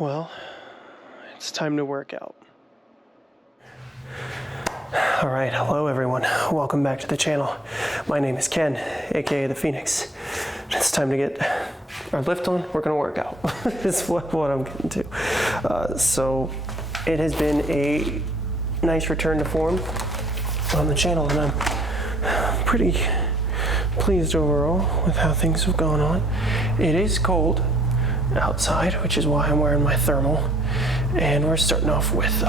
Well, it's time to work out. All right, hello everyone. Welcome back to the channel. My name is Ken, aka the Phoenix. It's time to get our lift on. We're gonna work out. Is what I'm getting to. So it has been a nice return to form on the channel, and I'm pretty pleased overall with how things have gone on. It is cold outside, which is why I'm wearing my thermal, and we're starting off with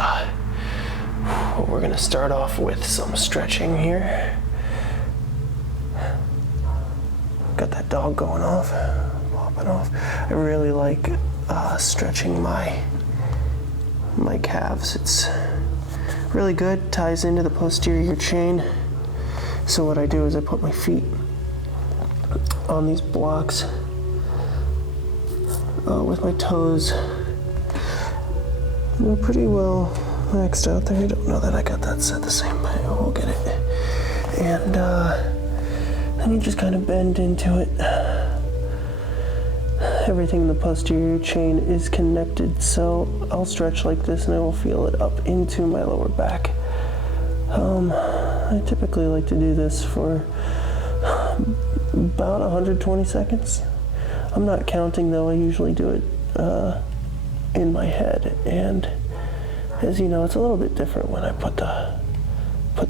we're going to start off with some stretching here. Got that dog going off, popping off. I really like stretching my calves. It's really good, ties into the posterior chain. So what I do is I put my feet on these blocks with my toes. They're pretty well maxed out there. You don't know that I got that set the same way. We'll get it. And then you just kind of bend into it. Everything in the posterior chain is connected, so I'll stretch like this and I will feel it up into my lower back. I typically like to do this for about 120 seconds. I'm not counting though, I usually do it in my head, and as you know, it's a little bit different when I put the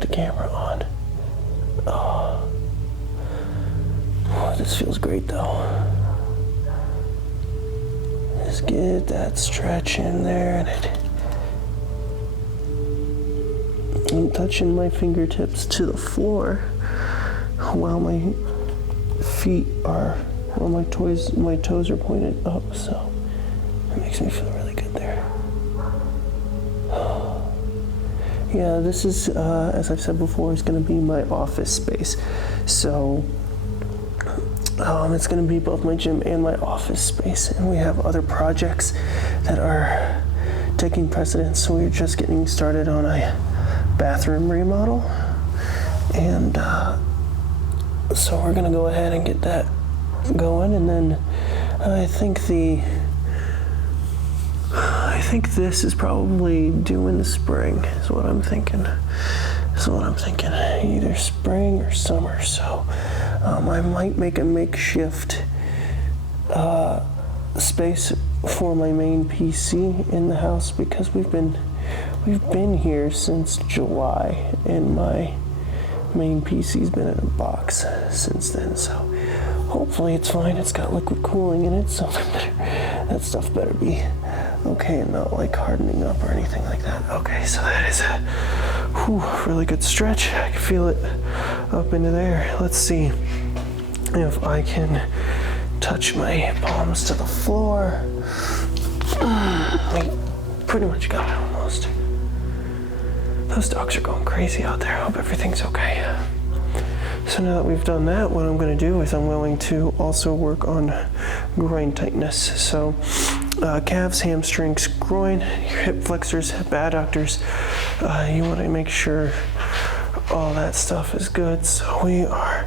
camera on. Oh, this feels great though. Just get that stretch in there, and I'm touching my fingertips to the floor while my feet are, well, my toes are pointed up, so it makes me feel really good there. Yeah, this is, as I've said before, is going to be my office space. So it's going to be both my gym and my office space, and we have other projects that are taking precedence. So we're just getting started on a bathroom remodel, and so we're going to go ahead and get that going, and then I think this is probably due in the spring, is what I'm thinking. Either spring or summer. So I might make a makeshift space for my main PC in the house, because we've been here since July, and my main PC's been in a box since then. So hopefully it's fine. It's got liquid cooling in it, so that stuff better be okay and not like hardening up or anything like that. Okay, so that is a really good stretch. I can feel it up into there. Let's see if I can touch my palms to the floor. We pretty much got it almost. Those dogs are going crazy out there. I hope everything's okay. So now that we've done that, what I'm going to do is I'm going to also work on groin tightness. So calves, hamstrings, groin, your hip flexors, hip adductors. You want to make sure all that stuff is good. So we are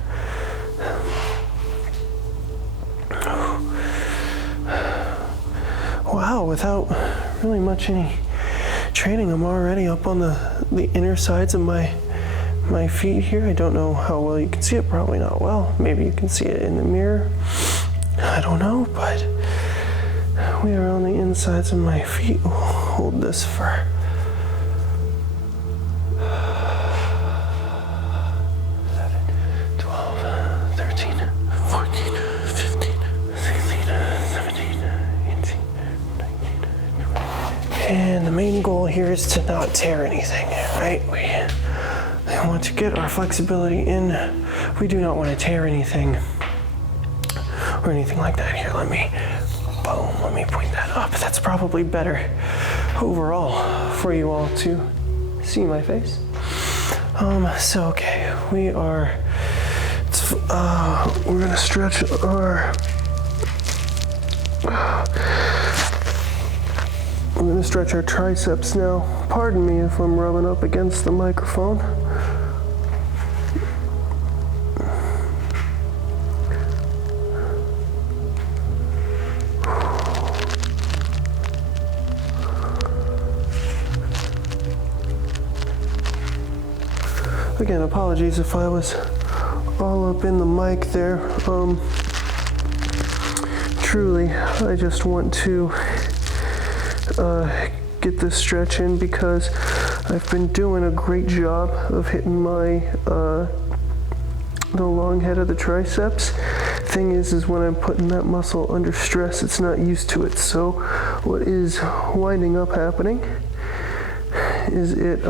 wow, without really much any training, I'm already up on the inner sides of my feet here. I don't know how well you can see it, probably not well. Maybe you can see it in the mirror. I don't know, but we are on the insides of my feet. We'll hold this for 12, 13, 14, 15, 16, 17, 18, 19, 20. And the main goal here is to not tear anything, right? We want to get our flexibility in. We do not want to tear anything or anything like that. Here, let me point that up. That's probably better overall for you all to see my face. So okay, we're gonna stretch our triceps now. Pardon me if I'm rubbing up against the microphone. Again, apologies if I was all up in the mic there. Truly, I just want to get this stretch in because I've been doing a great job of hitting my the long head of the triceps. Thing is when I'm putting that muscle under stress, it's not used to it. So what is winding up happening is it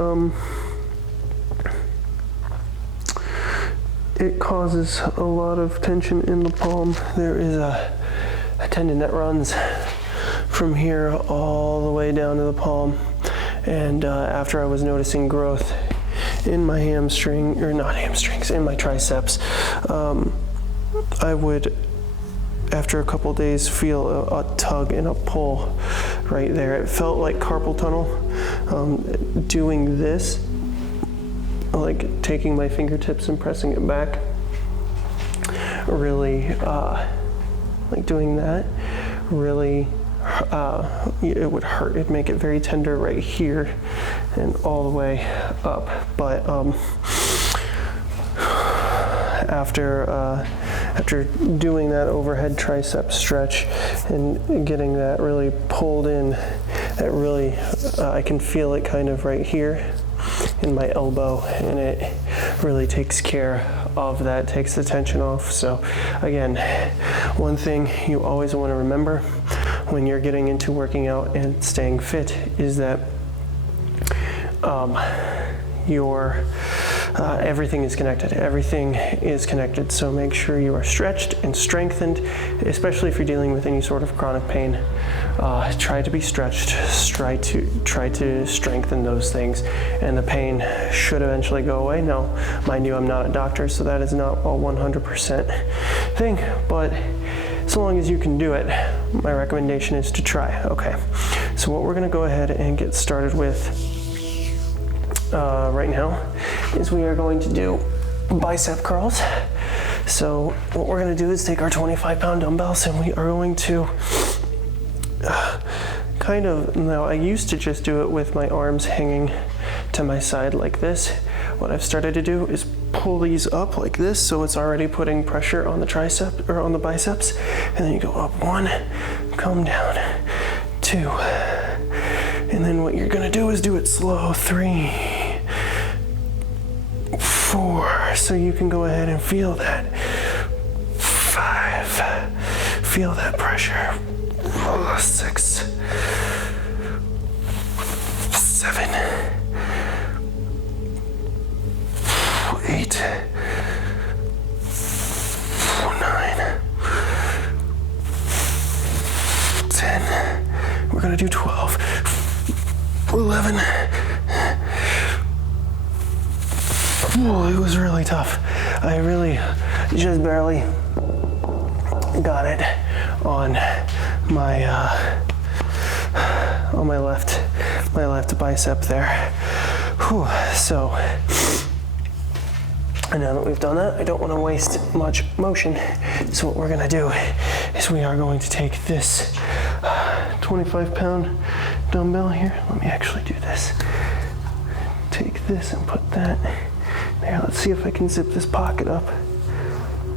causes a lot of tension in the palm. There is a tendon that runs from here all the way down to the palm, and after I was noticing growth in my hamstring, or not hamstrings, in my triceps, I would, after a couple days, feel a tug and a pull right there. It felt like carpal tunnel. Doing this, like taking my fingertips and pressing it back, really, like doing that, really, it would hurt. It'd make it very tender right here and all the way up. But after doing that overhead tricep stretch and getting that really pulled in, that really, I can feel it kind of right here in my elbow, and it really takes care of that, takes the tension off. So again, one thing you always want to remember when you're getting into working out and staying fit is that everything is connected. Everything is connected. So make sure you are stretched and strengthened, especially if you're dealing with any sort of chronic pain. Try to be stretched. Try to strengthen those things, and the pain should eventually go away. Now, mind you, I'm not a doctor, so that is not a 100% thing, but so long as you can do it, my recommendation is to try. Okay, so what we're going to go ahead and get started with right now is we are going to do bicep curls. So what we're going to do is take our 25-pound dumbbells, and we are going to now I used to just do it with my arms hanging to my side like this. What I've started to do is pull these up like this, so it's already putting pressure on the tricep or on the biceps, and then you go up 1, come down 2, and then what you're going to do is do it slow, 3, 4, so you can go ahead and feel that. 5, feel that pressure. 6, 7, 8, 9, 10. We're gonna do 12, 11. Whoa, it was really tough. I really just barely got it on my left bicep there. Whew. So, and now that we've done that, I don't want to waste much motion. So what we're gonna do is we are going to take this 25-pound dumbbell here. Let me actually do this. Take this and put that there. Let's see if I can zip this pocket up.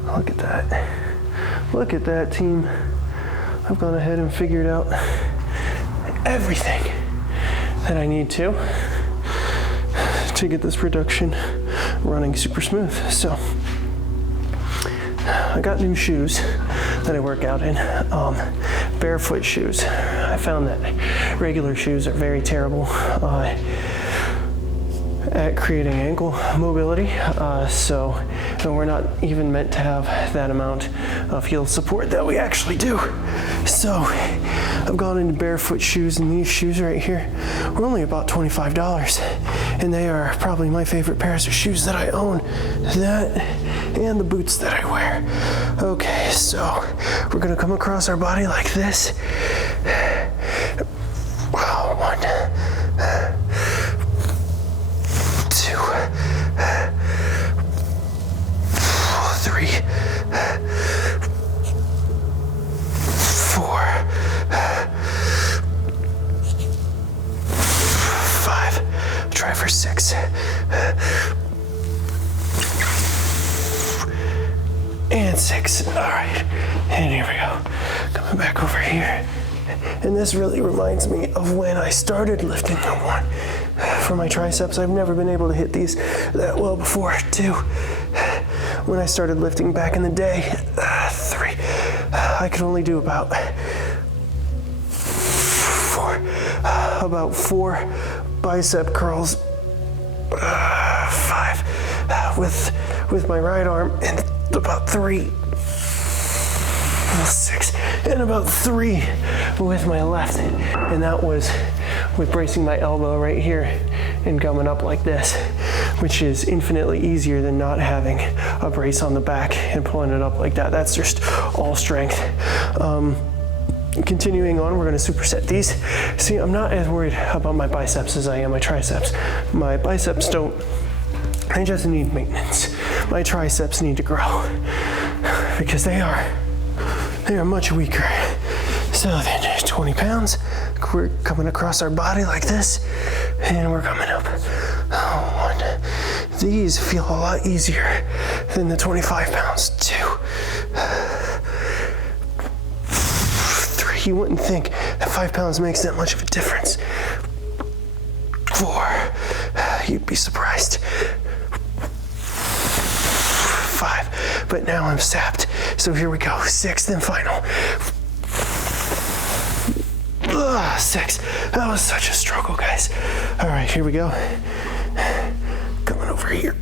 Look at that. Look at that, team. I've gone ahead and figured out everything that I need to get this production running super smooth. So I got new shoes that I work out in, barefoot shoes. I found that regular shoes are very terrible at creating ankle mobility, and we're not even meant to have that amount of heel support that we actually do. So I've gone into barefoot shoes, and these shoes right here were only about $25, and they are probably my favorite pairs of shoes that I own. That and the boots that I wear. Okay, so we're gonna come across our body like this. 1, 2, 3, 4, 5. Try for 6. and 6. All right, and here we go. Coming back over here. And this really reminds me of when I started lifting the 1. For my triceps, I've never been able to hit these that well before. 2. When I started lifting back in the day. 3. I could only do about 4 bicep curls. 5 with my right arm, and about 3. 6 and about 3 with my left, and that was with bracing my elbow right here and coming up like this, which is infinitely easier than not having a brace on the back and pulling it up like that. That's just all strength. Continuing on, we're going to superset these. See, I'm not as worried about my biceps as I am my triceps. My biceps they just need maintenance. My triceps need to grow because they are much weaker. So then 20 pounds, we're coming across our body like this, and we're coming up. 1. These feel a lot easier than the 25 pounds. 2. 3, you wouldn't think that 5 pounds makes that much of a difference. 4, you'd be surprised. 5, but now I'm sapped. So here we go, 6th and final. 6. That was such a struggle, guys. All right, here we go. Coming over here.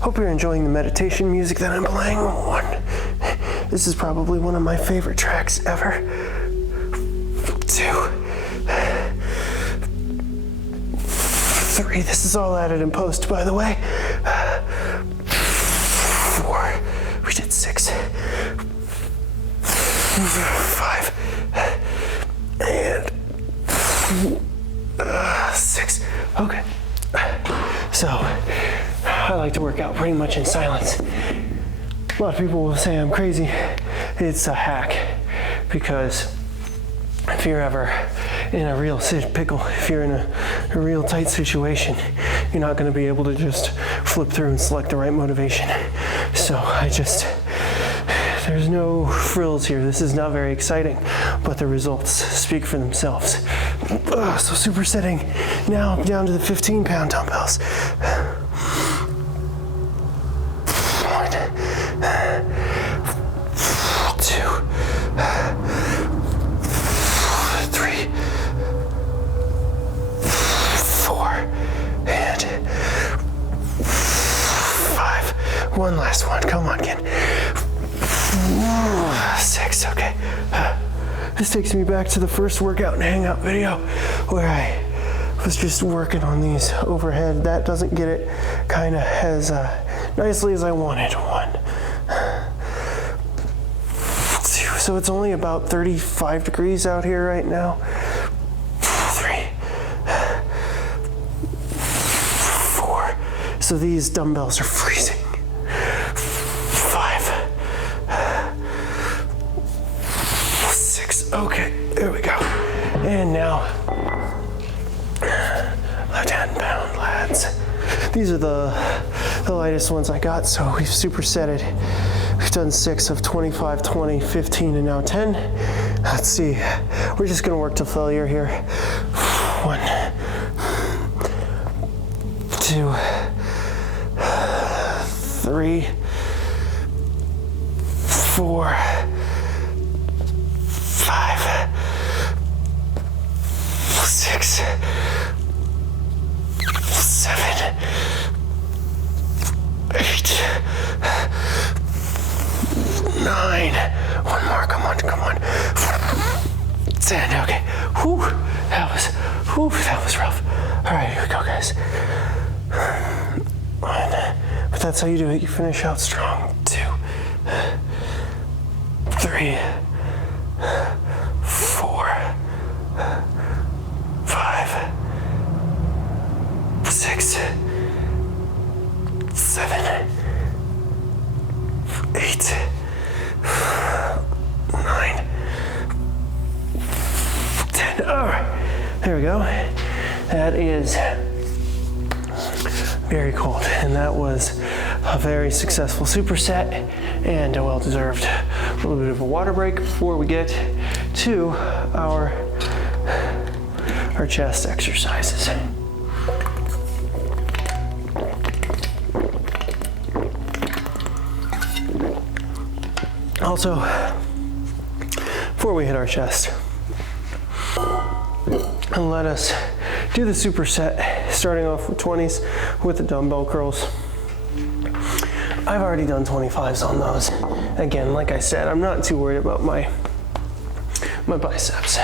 Hope you're enjoying the meditation music that I'm playing. 1. This is probably one of my favorite tracks ever. 2. 3. This is all added in post, by the way. 4. We did 6. 5. And 6. Okay. So, I like to work out pretty much in silence. A lot of people will say I'm crazy. It's a hack, because if you're ever in a real pickle, if you're in a real tight situation, you're not going to be able to just flip through and select the right motivation. So there's no frills here. This is not very exciting, but the results speak for themselves. So supersetting now down to the 15-pound dumbbells. 1, 2, 3, 4, and 5. One last one. Come on, Ken. 6. Okay. This takes me back to the first workout and hangout video where I was just working on these overhead. That doesn't get it kind of as nicely as I wanted. 1, 2. So it's only about 35 degrees out here right now. 3, 4. So these dumbbells are freezing. 5, 6. Okay, there we go. And now, left hand pound, lads. These are the lightest ones I got, so we've supersetted. We've done 6 of 25, 20, 15, and now 10. Let's see. We're just gonna work to failure here. 1, 2, 3, 4, 5, 6, 7, 8, 9. One more, come on. 10, okay. Whew, that was rough. All right, here we go, guys. 1, but that's how you do it. You finish out strong. 2, 3, 4, 5, 6, 7, 8, 9, 10. All right, there we go. That is very cold, and that was a very successful superset and a well-deserved little bit of a water break before we get to our chest exercises. Also, before we hit our chest, and let us do the superset, starting off with 20s with the dumbbell curls. I've already done 25s on those. Again, like I said, I'm not too worried about my biceps.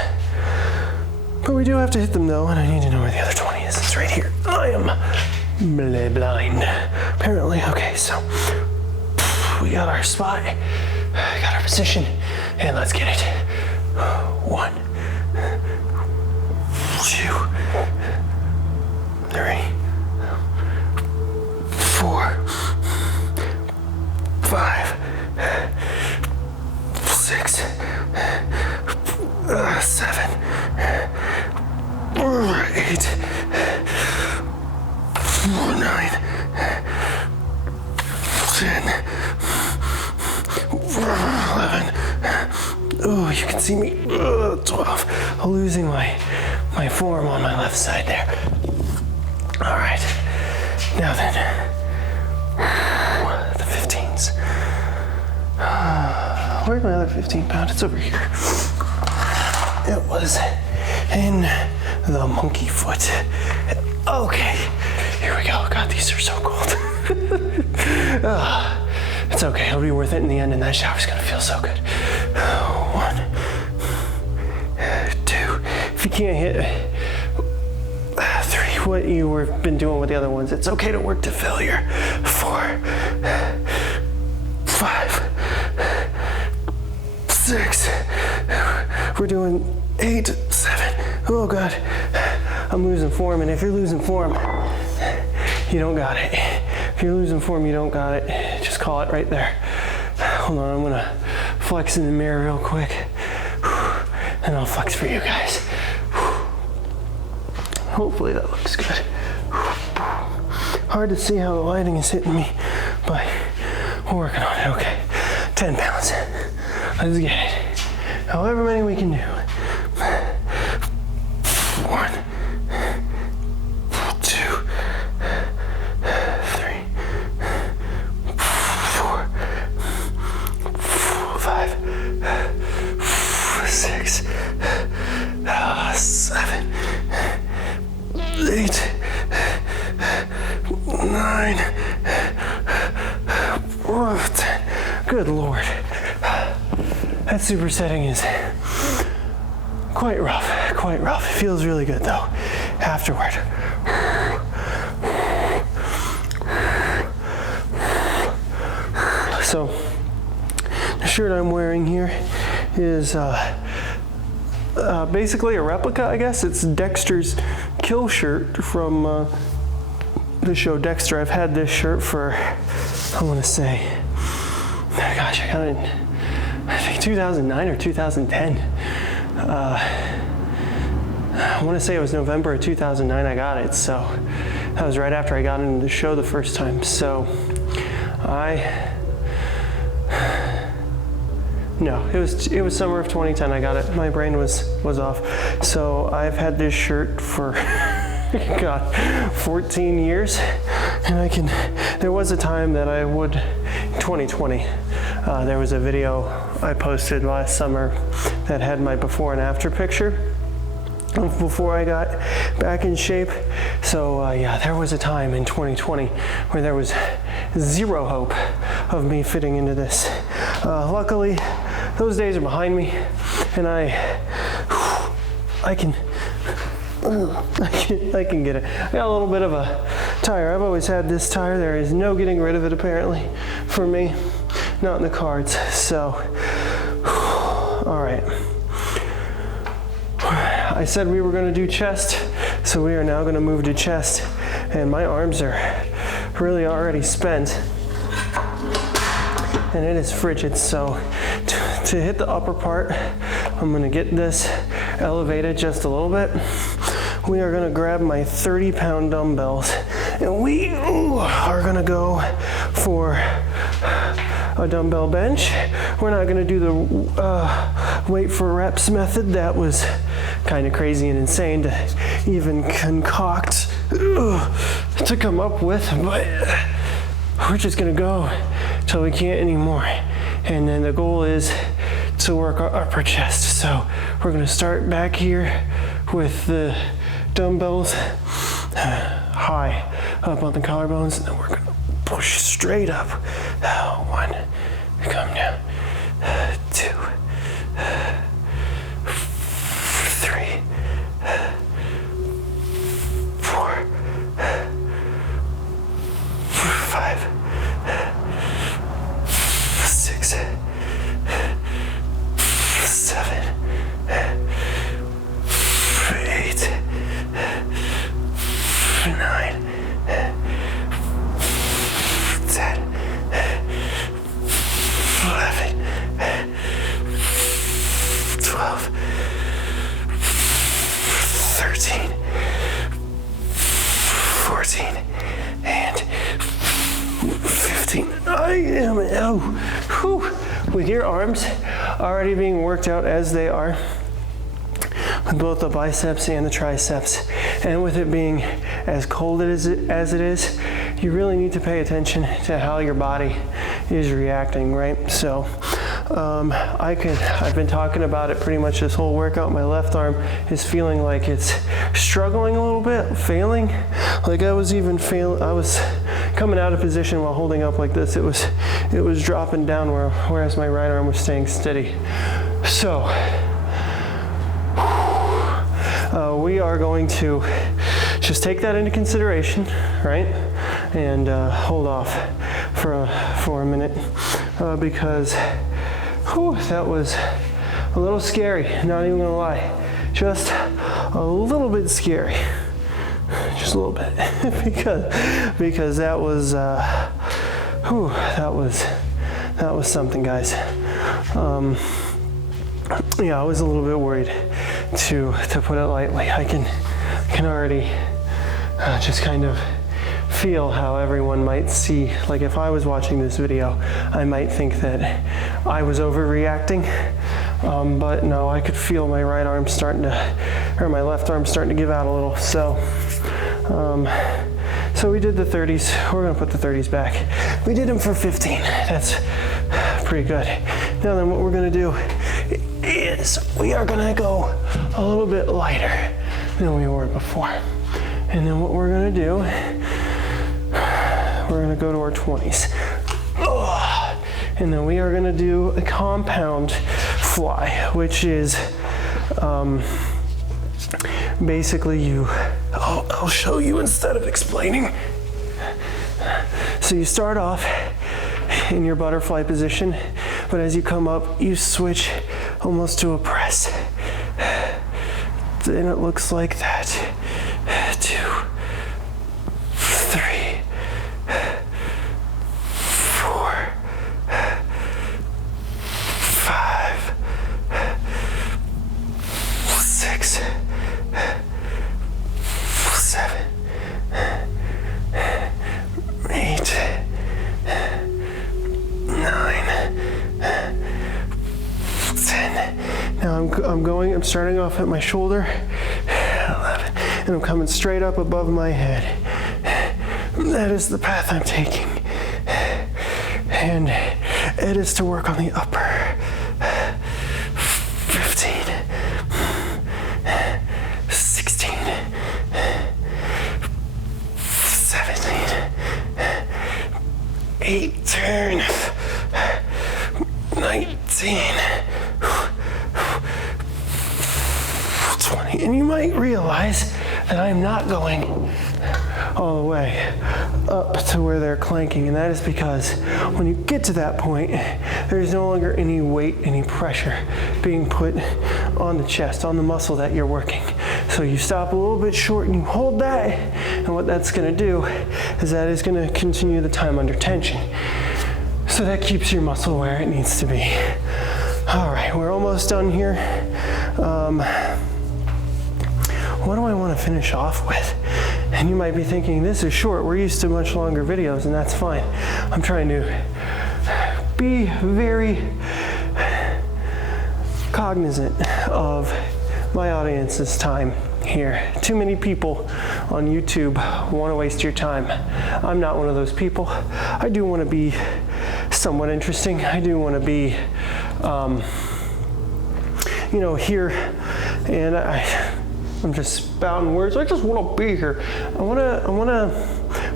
But we do have to hit them though, and I need to know where the other 20 is. It's right here. I am blind, apparently. Okay, so we got our spot, got our position, and let's get it. 1, 2, 3, 4, 5, 6, 7, 8, 9, 10, 11. Oh, you can see me. 12. Losing my form on my left side there. All right. Now then, the 15s. Where's my other 15 pound? It's over here. It was in the monkey foot. Okay, here we go. God, these are so cold. It's okay. It'll be worth it in the end, and that shower's gonna feel so good. 1, 2. If you can't hit 3, what you were been doing with the other ones, it's okay to work to failure. 4, 5, 6. We're doing 8, 7. Oh God, I'm losing form, and if you're losing form, you don't got it. If you're losing form, you don't got it. Just call it right there. Hold on, I'm gonna flex in the mirror real quick, and I'll flex for you guys. Hopefully that looks good. Hard to see how the lighting is hitting me, but we're working on it. Okay, 10 pounds. Let's get it. However many we can do. 1, 2, 3, 4, 5, 6, 7, 8, 9, 10. Good Lord. That supersetting is quite rough. It feels really good though, afterward. So, the shirt I'm wearing here is basically a replica, I guess. It's Dexter's kill shirt from the show Dexter. I've had this shirt for, I want to say, gosh, I got it in, I think 2009 or 2010. I want to say it was November of 2009 I got it, so that was right after I got into the show the first time. So no, it was summer of 2010 I got it. My brain was off. So I've had this shirt for God, 14 years, and there was a time that I would, 2020, there was a video I posted last summer that had my before and after picture before I got back in shape. So yeah, there was a time in 2020 where there was zero hope of me fitting into this. Luckily, those days are behind me, and I can get it. I got a little bit of a tire. I've always had this tire. There is no getting rid of it apparently for me. Not in the cards. So, all right. I said we were going to do chest, so we are now going to move to chest, and my arms are really already spent, and it is frigid. So to hit the upper part, I'm going to get this elevated just a little bit. We are going to grab my 30-pound dumbbells, and we are going to go for a dumbbell bench. We're not gonna do the wait for reps method. That was kind of crazy and insane to even concoct to come up with, but we're just gonna go till we can't anymore. And then the goal is to work our upper chest. So we're gonna start back here with the dumbbells high up on the collarbones, and then we're gonna push straight up. 1, come down, 2, 3, 4, 5, 6, 7, 8, 9, 10, 11, 12, 13, 14, and 15. I am with your arms already being worked out as they are, with both the biceps and the triceps, and with it being as cold as it is, you really need to pay attention to how your body is reacting, right? So I've been talking about it pretty much this whole workout. My left arm is feeling like it's struggling a little bit, failing. Like I was coming out of position while holding up like this. It was dropping down whereas my right arm was staying steady. So we are going to just take that into consideration, right? And hold off for a minute because that was a little scary, not even gonna lie. Just a little bit scary. Just a little bit. because that was that was something, guys. Yeah, I was a little bit worried, to put it lightly. I can already just kind of feel how everyone might see. Like if I was watching this video, I might think that I was overreacting, but no, I could feel my right arm my left arm starting to give out a little. So we did the 30s. We're gonna put the 30s back. We did them for 15. That's pretty good. Now then, what we're gonna do is we are gonna go a little bit lighter than we were before. And then what we're gonna do, we're gonna go to our 20s. And then we are gonna do a compound fly, which is basically I'll show you instead of explaining. So you start off in your butterfly position, but as you come up, you switch almost to a press. Then it looks like that. 2, 3, 4, 5, 6, 7, 8, 9, 10. Now I'm starting off at my shoulder, 11, and I'm coming straight up above my head. That is the path I'm taking. And it is to work on the upper. 15, 16, 17, 18, 19, 20. And you might realize that I'm not going all the way up to where they're clanking, and that is because when you get to that point, there's no longer any weight, any pressure being put on the chest, on the muscle that you're working. So you stop a little bit short and you hold that, and what that's going to do is that is going to continue the time under tension. So that keeps your muscle where it needs to be. All right, we're almost done here. What do I want to finish off with? And you might be thinking, this is short, we're used to much longer videos, and that's fine. I'm trying to be very cognizant of my audience's time here. Too many people on YouTube want to waste your time. I'm not one of those people. I do want to be somewhat interesting. I do want to be, here, and I'm just spouting words. I just want to be here. I want to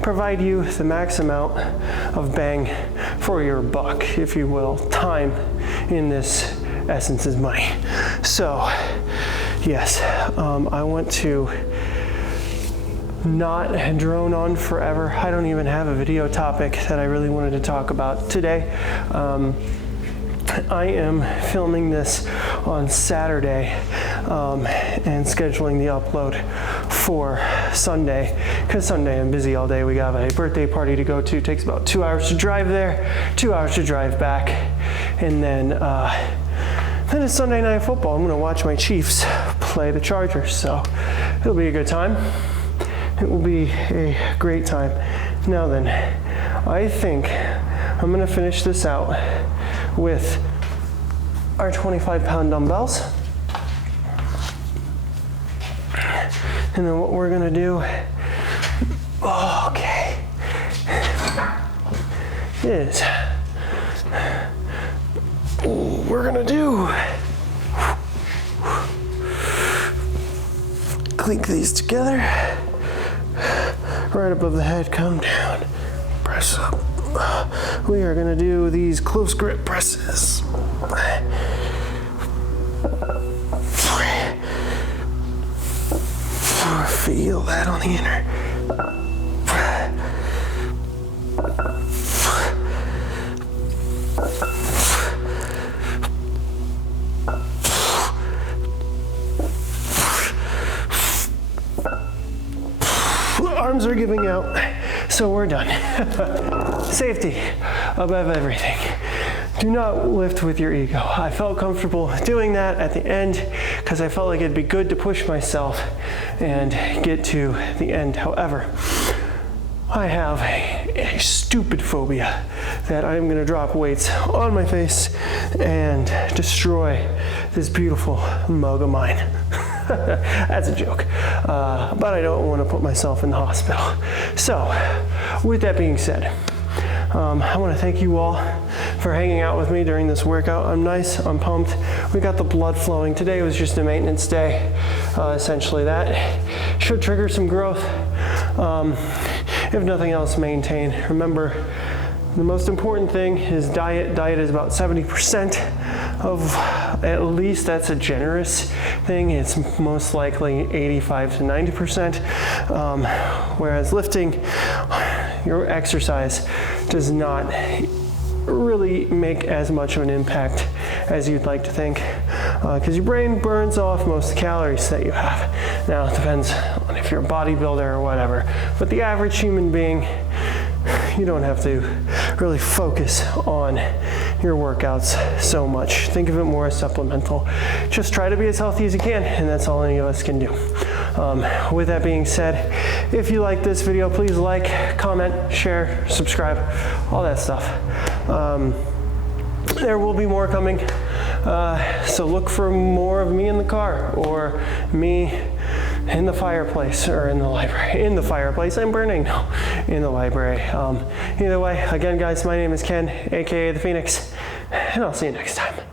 provide you the max amount of bang for your buck, if you will. Time in this essence is money. So, yes, I want to not drone on forever. I don't even have a video topic that I really wanted to talk about today. I am filming this on Saturday and scheduling the upload for Sunday, because Sunday I'm busy all day. We got a birthday party to go to. It takes about 2 hours to drive there, 2 hours to drive back, and then it's Sunday Night Football. I'm going to watch my Chiefs play the Chargers, so it'll be a good time. It will be a great time. Now then, I think I'm going to finish this out with our 25-pound dumbbells. And then what we're going to do, is we're going to do, clink these together, right above the head, come down, press up. We are going to do these close grip presses. Feel that on the inner. Arms are giving out, so we're done. Safety above everything. Do not lift with your ego. I felt comfortable doing that at the end because I felt like it'd be good to push myself and get to the end. However, I have a stupid phobia that I'm going to drop weights on my face and destroy this beautiful mug of mine. That's a joke, but I don't want to put myself in the hospital. So, with that being said, I want to thank you all for hanging out with me during this workout. I'm pumped. We got the blood flowing. Today was just a maintenance day, essentially. That should trigger some growth. If nothing else, maintain. Remember, the most important thing is diet. Diet is about 70% of, at least that's a generous thing. It's most likely 85 to 90%. Whereas lifting, your exercise does not really make as much of an impact as you'd like to think, because your brain burns off most of the calories that you have. Now, it depends on if you're a bodybuilder or whatever, but the average human being, you don't have to really focus on your workouts so much. Think of it more as supplemental. Just try to be as healthy as you can, and that's all any of us can do. With that being said, if you like this video, please like, comment, share, subscribe, all that stuff. There will be more coming, so look for more of me in the car or me in the fireplace, or in the library. In the fireplace, I'm burning now. In the library. Either way, again guys, my name is Ken, aka The Phoenix, and I'll see you next time.